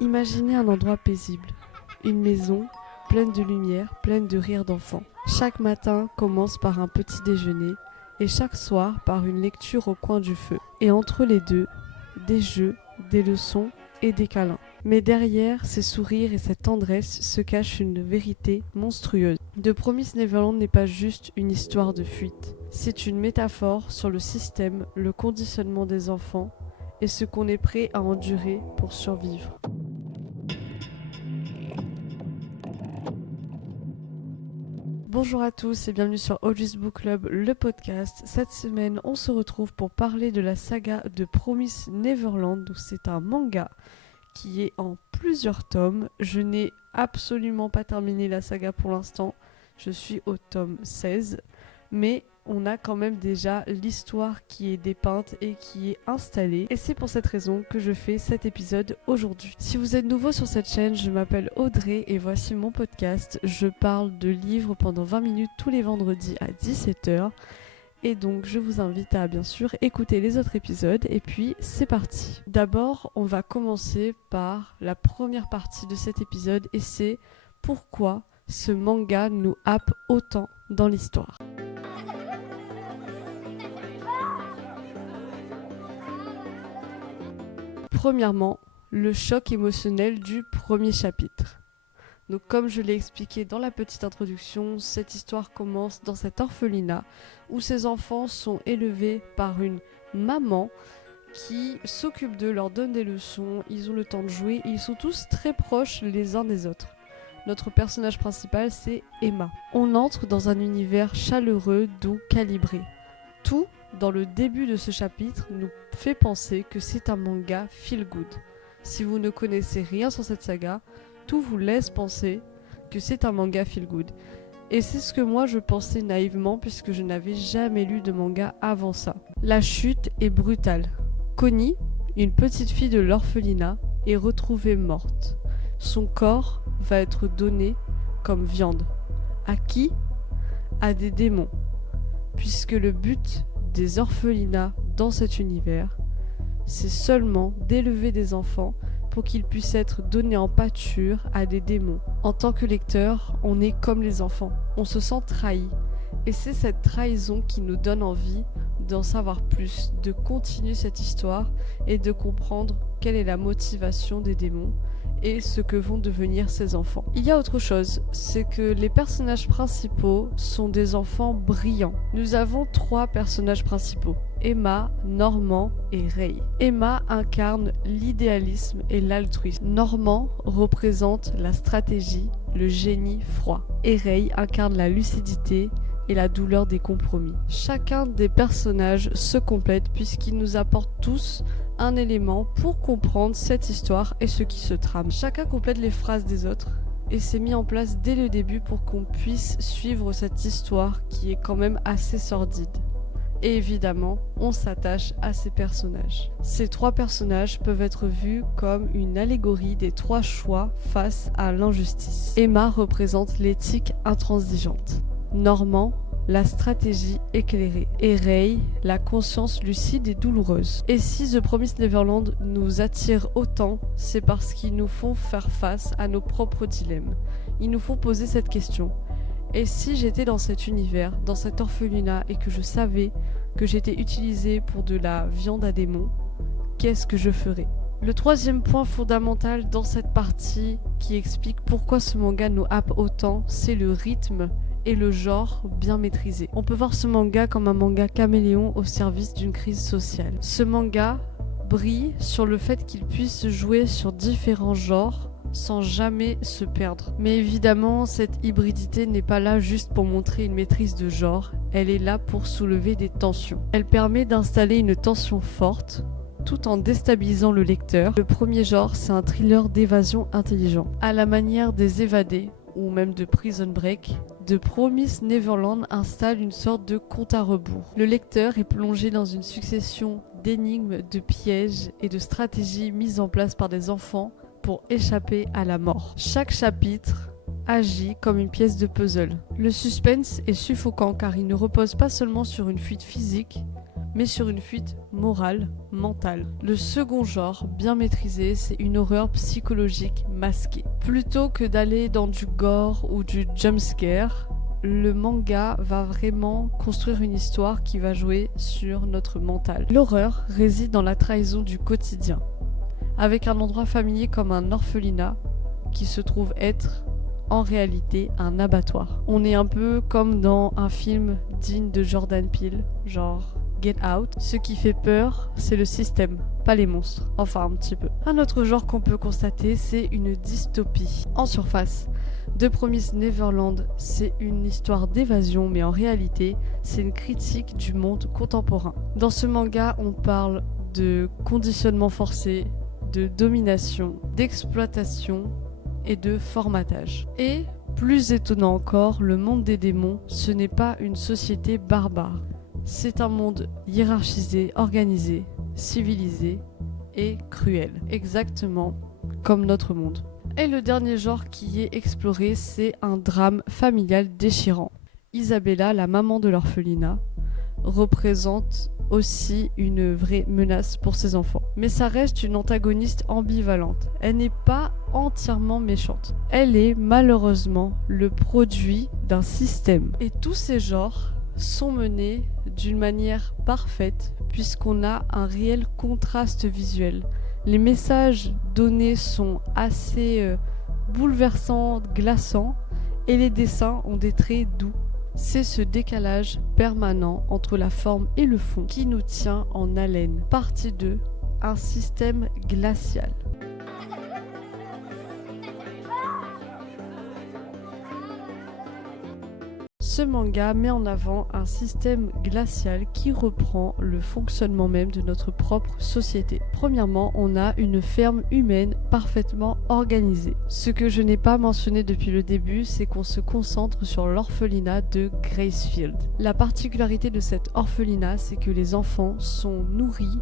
Imaginez un endroit paisible, une maison pleine de lumière, pleine de rires d'enfants. Chaque matin commence par un petit déjeuner et chaque soir par une lecture au coin du feu. Et entre les deux, des jeux, des leçons et des câlins. Mais derrière ces sourires et cette tendresse se cache une vérité monstrueuse. The Promised Neverland n'est pas juste une histoire de fuite. C'est une métaphore sur le système, le conditionnement des enfants et ce qu'on est prêt à endurer pour survivre. Bonjour à tous et bienvenue sur OG's Book Club, le podcast. Cette semaine, on se retrouve pour parler de la saga de Promised Neverland. C'est un manga qui est en plusieurs tomes. Je n'ai absolument pas terminé la saga pour l'instant. Je suis au tome 16. Mais on a quand même déjà l'histoire qui est dépeinte et qui est installée. Et c'est pour cette raison que je fais cet épisode aujourd'hui. Si vous êtes nouveau sur cette chaîne, je m'appelle Audrey et voici mon podcast. Je parle de livres pendant 20 minutes tous les vendredis à 17h. Et donc je vous invite à bien sûr écouter les autres épisodes et puis c'est parti. D'abord on va commencer par la première partie de cet épisode et c'est pourquoi ce manga nous happe autant dans l'histoire. Premièrement, le choc émotionnel du premier chapitre. Donc comme je l'ai expliqué dans la petite introduction, cette histoire commence dans cet orphelinat où ces enfants sont élevés par une maman qui s'occupe d'eux, leur donne des leçons, ils ont le temps de jouer et ils sont tous très proches les uns des autres. Notre personnage principal, c'est Emma. On entre dans un univers chaleureux, doux, calibré. Tout, dans le début de ce chapitre, nous fait penser que c'est un manga feel good. Si vous ne connaissez rien sur cette saga, tout vous laisse penser que c'est un manga feel good. Et c'est ce que moi je pensais naïvement puisque je n'avais jamais lu de manga avant ça. La chute est brutale. Connie, une petite fille de l'orphelinat, est retrouvée morte. Son corps va être donné comme viande. À qui ? À des démons. Puisque le but des orphelinats dans cet univers, c'est seulement d'élever des enfants pour qu'ils puissent être donnés en pâture à des démons. En tant que lecteur, on est comme les enfants, on se sent trahi. Et c'est cette trahison qui nous donne envie d'en savoir plus, de continuer cette histoire et de comprendre quelle est la motivation des démons et ce que vont devenir ces enfants. Il y a autre chose, c'est que les personnages principaux sont des enfants brillants. Nous avons 3 personnages principaux, Emma, Normand et Ray. Emma incarne l'idéalisme et l'altruisme. Normand représente la stratégie, le génie froid. Et Ray incarne la lucidité et la douleur des compromis. Chacun des personnages se complète puisqu'ils nous apportent tous un élément pour comprendre cette histoire et ce qui se trame. Chacun complète les phrases des autres et c'est mis en place dès le début pour qu'on puisse suivre cette histoire qui est quand même assez sordide. Et évidemment, on s'attache à ces personnages. Ces 3 personnages peuvent être vus comme une allégorie des 3 choix face à l'injustice. Emma représente l'éthique intransigeante. Normand, la stratégie éclairée. Et Ray, la conscience lucide et douloureuse. Et si The Promised Neverland nous attire autant, c'est parce qu'ils nous font faire face à nos propres dilemmes. Ils nous font poser cette question. Et si j'étais dans cet univers, dans cet orphelinat, et que je savais que j'étais utilisée pour de la viande à démons, qu'est-ce que je ferais ? Le 3e point fondamental dans cette partie qui explique pourquoi ce manga nous happe autant, c'est le rythme et le genre bien maîtrisé. On peut voir ce manga comme un manga caméléon au service d'une crise sociale. Ce manga brille sur le fait qu'il puisse jouer sur différents genres sans jamais se perdre. Mais évidemment, cette hybridité n'est pas là juste pour montrer une maîtrise de genre, elle est là pour soulever des tensions. Elle permet d'installer une tension forte, tout en déstabilisant le lecteur. Le premier genre, c'est un thriller d'évasion intelligent. À la manière des Évadés, ou même de Prison Break, The Promised Neverland installe une sorte de compte à rebours. Le lecteur est plongé dans une succession d'énigmes, de pièges et de stratégies mises en place par des enfants pour échapper à la mort. Chaque chapitre agit comme une pièce de puzzle. Le suspense est suffocant car il ne repose pas seulement sur une fuite physique, mais sur une fuite morale, mentale. Le second genre, bien maîtrisé, c'est une horreur psychologique masquée. Plutôt que d'aller dans du gore ou du jumpscare, le manga va vraiment construire une histoire qui va jouer sur notre mental. L'horreur réside dans la trahison du quotidien, avec un endroit familier comme un orphelinat qui se trouve être en réalité un abattoir. On est un peu comme dans un film digne de Jordan Peele, genre Get Out. Ce qui fait peur, c'est le système, pas les monstres. Enfin, un petit peu. Un autre genre qu'on peut constater, c'est une dystopie. En surface, The Promised Neverland, c'est une histoire d'évasion, mais en réalité, c'est une critique du monde contemporain. Dans ce manga, on parle de conditionnement forcé, de domination, d'exploitation et de formatage. Et, plus étonnant encore, le monde des démons, ce n'est pas une société barbare. C'est un monde hiérarchisé, organisé, civilisé et cruel. Exactement comme notre monde. Et le dernier genre qui est exploré, c'est un drame familial déchirant. Isabella, la maman de l'orphelinat, représente aussi une vraie menace pour ses enfants. Mais ça reste une antagoniste ambivalente. Elle n'est pas entièrement méchante. Elle est malheureusement le produit d'un système. Et tous ces genres sont menés d'une manière parfaite puisqu'on a un réel contraste visuel. Les messages donnés sont assez bouleversants, glaçants et les dessins ont des traits doux. C'est ce décalage permanent entre la forme et le fond qui nous tient en haleine. Partie 2, un système glacial. Ce manga met en avant un système glacial qui reprend le fonctionnement même de notre propre société. Premièrement, on a une ferme humaine parfaitement organisée. Ce que je n'ai pas mentionné depuis le début, c'est qu'on se concentre sur l'orphelinat de Gracefield. La particularité de cet orphelinat, c'est que les enfants sont nourris,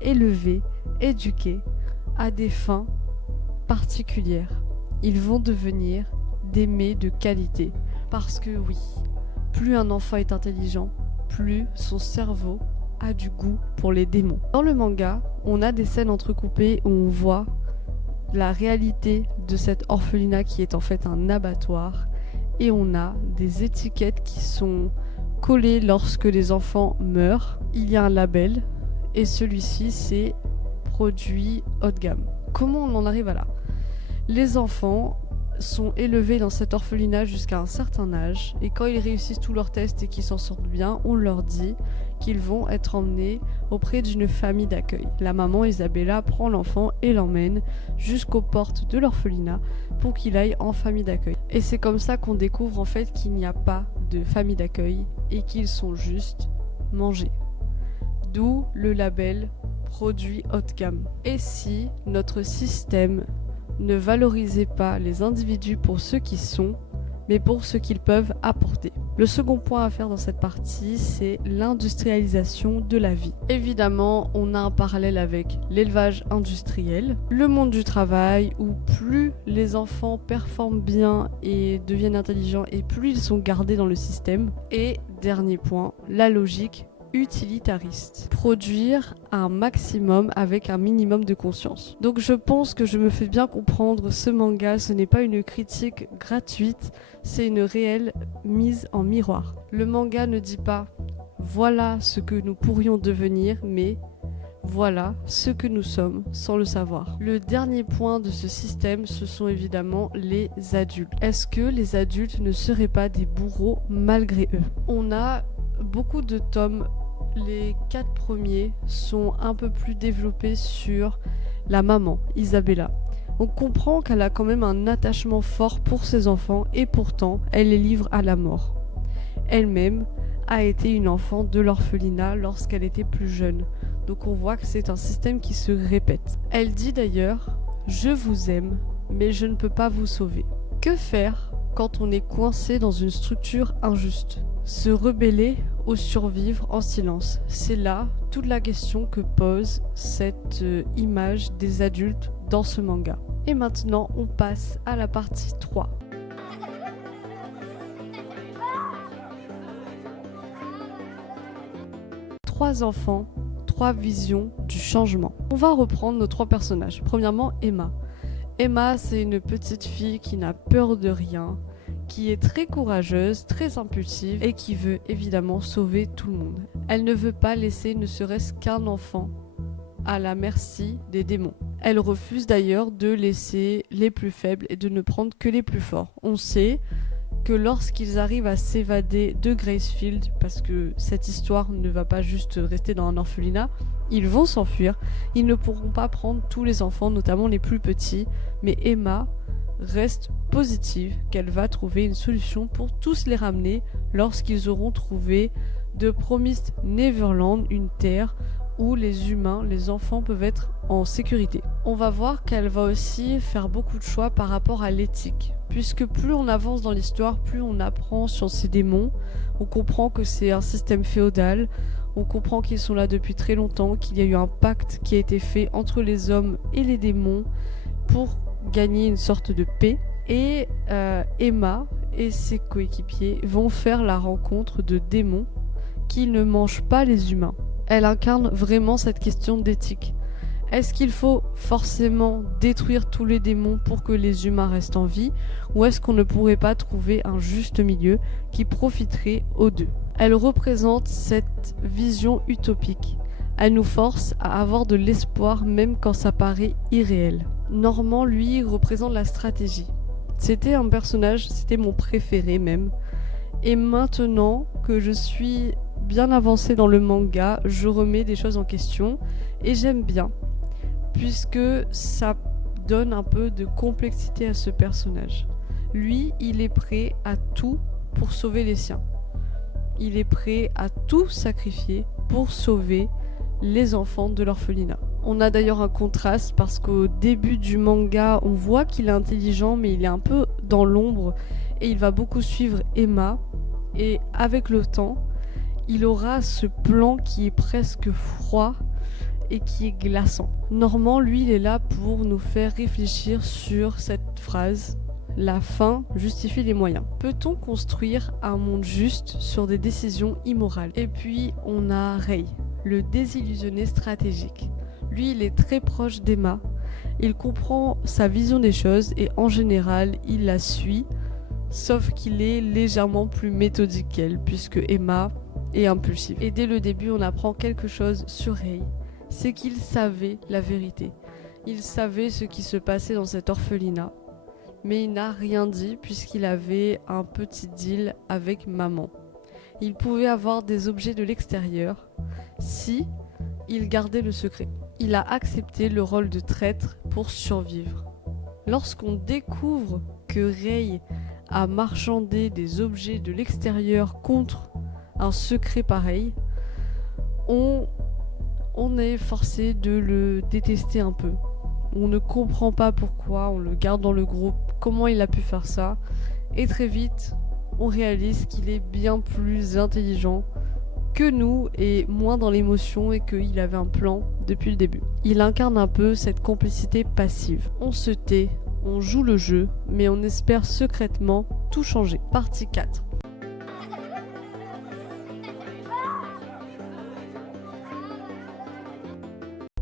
élevés, éduqués à des fins particulières. Ils vont devenir des mets de qualité. Parce que oui, plus un enfant est intelligent, plus son cerveau a du goût pour les démons. Dans le manga, on a des scènes entrecoupées où on voit la réalité de cet orphelinat qui est en fait un abattoir et on a des étiquettes qui sont collées lorsque les enfants meurent. Il y a un label et celui-ci c'est produit haut de gamme. Comment on en arrive à là ? Les enfants sont élevés dans cet orphelinat jusqu'à un certain âge et quand ils réussissent tous leurs tests et qu'ils s'en sortent bien, on leur dit qu'ils vont être emmenés auprès d'une famille d'accueil. La maman Isabella prend l'enfant et l'emmène jusqu'aux portes de l'orphelinat pour qu'il aille en famille d'accueil. Et c'est comme ça qu'on découvre en fait qu'il n'y a pas de famille d'accueil et qu'ils sont juste mangés. D'où le label produit haut de gamme. Et si notre système ne valorisez pas les individus pour ce qu'ils sont, mais pour ce qu'ils peuvent apporter. Le second point à faire dans cette partie, c'est l'industrialisation de la vie. Évidemment, on a un parallèle avec l'élevage industriel, le monde du travail, où plus les enfants performent bien et deviennent intelligents, et plus ils sont gardés dans le système. Et dernier point, la logique utilitariste. Produire un maximum avec un minimum de conscience. Donc je pense que je me fais bien comprendre, ce manga, ce n'est pas une critique gratuite, c'est une réelle mise en miroir. Le manga ne dit pas « voilà ce que nous pourrions devenir », mais « voilà ce que nous sommes sans le savoir ». Le dernier point de ce système, ce sont évidemment les adultes. Est-ce que les adultes ne seraient pas des bourreaux malgré eux ? On a beaucoup de tomes. Les 4 premiers sont un peu plus développés sur la maman, Isabella. On comprend qu'elle a quand même un attachement fort pour ses enfants et pourtant, elle les livre à la mort. Elle-même a été une enfant de l'orphelinat lorsqu'elle était plus jeune. Donc on voit que c'est un système qui se répète. Elle dit d'ailleurs « Je vous aime, mais je ne peux pas vous sauver ». Que faire quand on est coincé dans une structure injuste ? Se rebeller ou survivre en silence? C'est là toute la question que pose cette image des adultes dans ce manga. Et maintenant, on passe à la partie 3. 3 enfants, 3 visions du changement. On va reprendre nos 3 personnages. Premièrement, Emma. Emma, c'est une petite fille qui n'a peur de rien, qui est très courageuse, très impulsive et qui veut évidemment sauver tout le monde. Elle ne veut pas laisser ne serait-ce qu'un enfant à la merci des démons. Elle refuse d'ailleurs de laisser les plus faibles et de ne prendre que les plus forts. On sait que lorsqu'ils arrivent à s'évader de Gracefield, parce que cette histoire ne va pas juste rester dans un orphelinat, ils vont s'enfuir, ils ne pourront pas prendre tous les enfants, notamment les plus petits, mais Emma reste positive qu'elle va trouver une solution pour tous les ramener lorsqu'ils auront trouvé The Promised Neverland, une terre où les humains, les enfants peuvent être en sécurité. On va voir qu'elle va aussi faire beaucoup de choix par rapport à l'éthique, puisque plus on avance dans l'histoire, plus on apprend sur ces démons, on comprend que c'est un système féodal, on comprend qu'ils sont là depuis très longtemps, qu'il y a eu un pacte qui a été fait entre les hommes et les démons pour gagner une sorte de paix. Et Emma et ses coéquipiers vont faire la rencontre de démons qui ne mangent pas les humains. Elle incarne vraiment cette question d'éthique. Est-ce qu'il faut forcément détruire tous les démons pour que les humains restent en vie, ou est-ce qu'on ne pourrait pas trouver un juste milieu qui profiterait aux deux? Elle représente cette vision utopique. Elle nous force à avoir de l'espoir même quand ça paraît irréel. Norman, lui, représente la stratégie. C'était un personnage, c'était mon préféré même. Et maintenant que je suis bien avancée dans le manga, je remets des choses en question et j'aime bien, puisque ça donne un peu de complexité à ce personnage. Lui, il est prêt à tout pour sauver les siens. Il est prêt à tout sacrifier pour sauver les enfants de l'orphelinat. On a d'ailleurs un contraste parce qu'au début du manga, on voit qu'il est intelligent, mais il est un peu dans l'ombre et il va beaucoup suivre Emma. Et avec le temps, il aura ce plan qui est presque froid et qui est glaçant. Norman, lui, il est là pour nous faire réfléchir sur cette phrase: la fin justifie les moyens. Peut-on construire un monde juste sur des décisions immorales? Et puis, on a Rei, le désillusionné stratégique. Lui, il est très proche d'Emma. Il comprend sa vision des choses et en général, il la suit, sauf qu'il est légèrement plus méthodique qu'elle, puisque Emma est impulsive. Et dès le début, on apprend quelque chose sur Rei. C'est qu'il savait la vérité. Il savait ce qui se passait dans cet orphelinat. Mais il n'a rien dit puisqu'il avait un petit deal avec maman. Il pouvait avoir des objets de l'extérieur si il gardait le secret. Il a accepté le rôle de traître pour survivre. Lorsqu'on découvre que Rei a marchandé des objets de l'extérieur contre un secret pareil, on est forcé de le détester un peu. On ne comprend pas pourquoi, on le garde dans le groupe, comment il a pu faire ça. Et très vite, on réalise qu'il est bien plus intelligent que nous et moins dans l'émotion et qu'il avait un plan depuis le début. Il incarne un peu cette complicité passive. On se tait, on joue le jeu, mais on espère secrètement tout changer. Partie 4.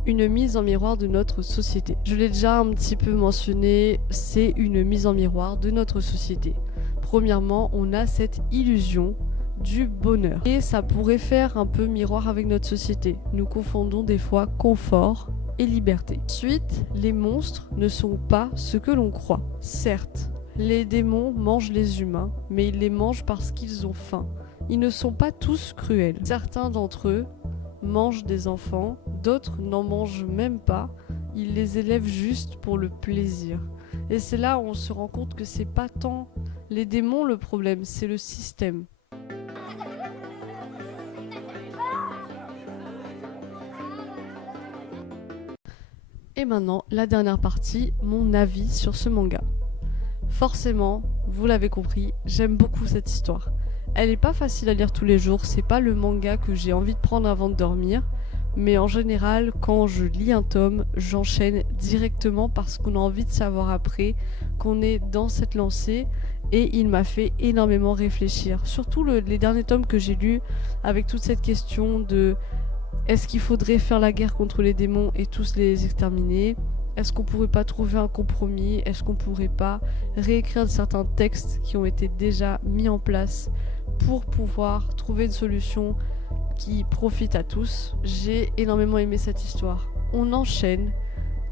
Une mise en miroir de notre société. Je l'ai déjà un petit peu mentionné, c'est une mise en miroir de notre société. Premièrement, on a cette illusion du bonheur. Et ça pourrait faire un peu miroir avec notre société. Nous confondons des fois confort et liberté. Ensuite, les monstres ne sont pas ce que l'on croit. Certes, les démons mangent les humains, mais ils les mangent parce qu'ils ont faim. Ils ne sont pas tous cruels. Certains d'entre eux mangent des enfants, d'autres n'en mangent même pas, ils les élèvent juste pour le plaisir. Et c'est là où on se rend compte que c'est pas tant les démons le problème, c'est le système. Et maintenant, la dernière partie, mon avis sur ce manga. Forcément, vous l'avez compris, j'aime beaucoup cette histoire. Elle n'est pas facile à lire tous les jours, c'est pas le manga que j'ai envie de prendre avant de dormir, mais en général, quand je lis un tome, j'enchaîne directement parce qu'on a envie de savoir après, qu'on est dans cette lancée, et il m'a fait énormément réfléchir. Surtout les derniers tomes que j'ai lus, avec toute cette question de Est-ce qu'il faudrait faire la guerre contre les démons et tous les exterminer ? Est-ce qu'on pourrait pas trouver un compromis ? Est-ce qu'on pourrait pas réécrire certains textes qui ont été déjà mis en place pour pouvoir trouver une solution qui profite à tous ? J'ai énormément aimé cette histoire. On enchaîne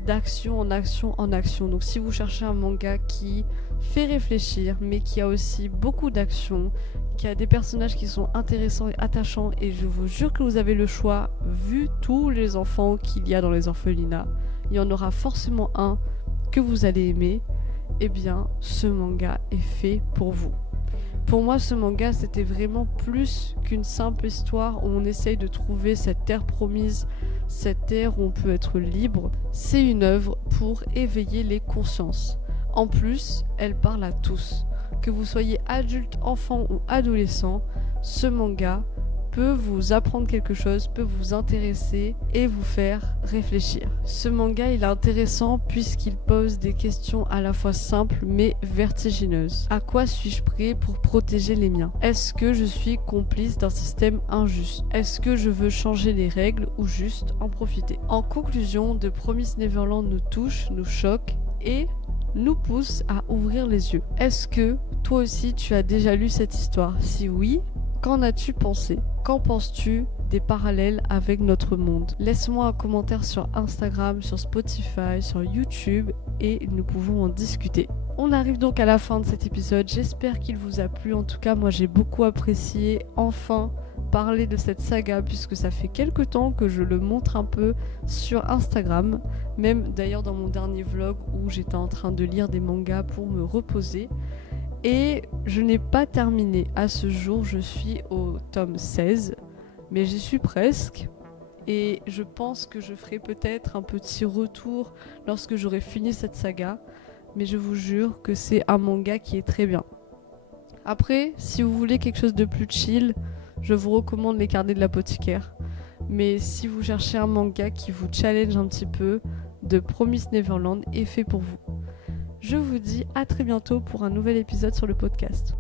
d'action en action en action. Donc si vous cherchez un manga qui fait réfléchir, mais qui a aussi beaucoup d'action, qui a des personnages qui sont intéressants et attachants, et je vous jure que vous avez le choix, vu tous les enfants qu'il y a dans les orphelinats, il y en aura forcément un que vous allez aimer, eh bien ce manga est fait pour vous. Pour moi, ce manga, c'était vraiment plus qu'une simple histoire où on essaye de trouver cette terre promise, cette terre où on peut être libre. C'est une œuvre pour éveiller les consciences. En plus, elle parle à tous. Que vous soyez adulte, enfant ou adolescent, ce manga peut vous apprendre quelque chose, peut vous intéresser et vous faire réfléchir. Ce manga, il est intéressant puisqu'il pose des questions à la fois simples mais vertigineuses. À quoi suis-je prêt pour protéger les miens ? Est-ce que je suis complice d'un système injuste ? Est-ce que je veux changer les règles ou juste en profiter ? En conclusion, The Promised Neverland nous touche, nous choque et nous pousse à ouvrir les yeux. Est-ce que toi aussi tu as déjà lu cette histoire ? Si oui, qu'en as-tu pensé ? Qu'en penses-tu des parallèles avec notre monde ? Laisse-moi un commentaire sur Instagram, sur Spotify, sur YouTube et nous pouvons en discuter. On arrive donc à la fin de cet épisode. J'espère qu'il vous a plu. En tout cas, moi j'ai beaucoup apprécié enfin parler de cette saga puisque ça fait quelques temps que je le montre un peu sur Instagram. Même d'ailleurs dans mon dernier vlog où j'étais en train de lire des mangas pour me reposer. Et je n'ai pas terminé. À ce jour, je suis au tome 16, mais j'y suis presque. Et je pense que je ferai peut-être un petit retour lorsque j'aurai fini cette saga. Mais je vous jure que c'est un manga qui est très bien. Après, si vous voulez quelque chose de plus chill, je vous recommande Les Carnets de l'apothicaire. Mais si vous cherchez un manga qui vous challenge un petit peu, The Promised Neverland est fait pour vous. Je vous dis à très bientôt pour un nouvel épisode sur le podcast.